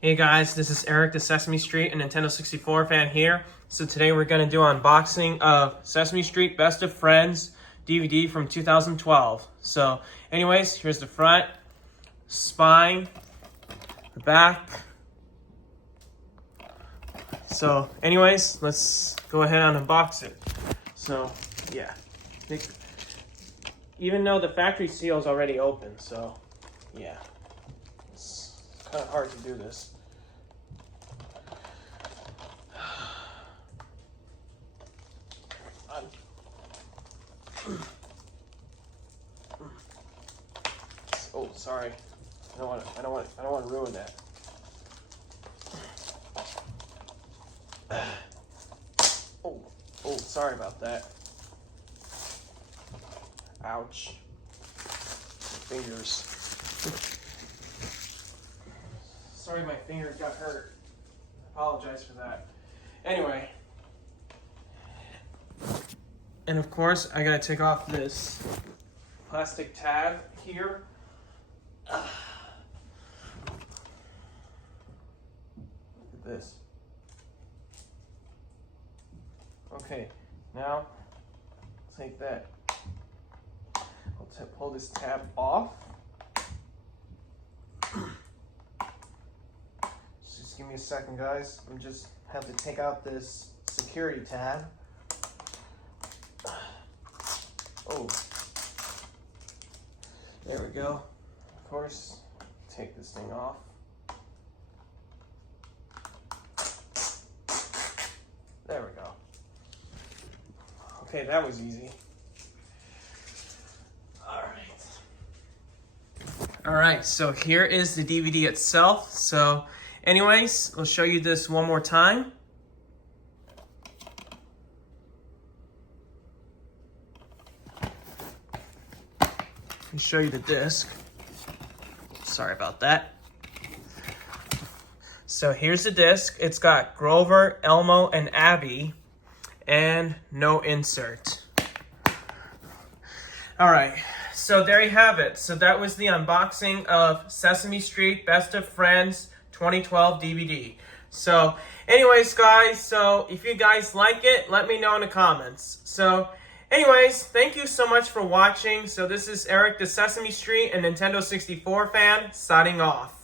Hey guys, this is Eric, the Sesame Street and Nintendo 64 fan here. So today we're going to do an unboxing of Sesame Street Best of Friends DVD from 2012. So anyways, here's the front, spine, the back. So anyways, let's go ahead and unbox it. So yeah, even though the factory seal is already open, so yeah. It's kind of hard to do this. Oh, sorry. I don't want to ruin that. Oh, sorry about that. Ouch. My fingers. Sorry my fingers got hurt. I apologize for that. Anyway. And of course, I gotta take off this plastic tab here. Look at this. Okay, now take that. I'll pull this tab off. Just give me a second, guys. I'm just have to take out this security tab. Oh, there we go. Of course, take this thing off. There we go. Okay, that was easy. All right, so here is the DVD itself. So anyways, I'll show you this one more time. Let me show you the disc. Sorry about that. So here's the disc. It's got Grover, Elmo, and Abby, and no insert. All right, so there you have it. So that was the unboxing of Sesame Street Best of Friends 2012 DVD. So anyways, guys, so if you guys like it, let me know in the comments. So anyways, thank you so much for watching. So this is Eric, the Sesame Street and Nintendo 64 fan, signing off.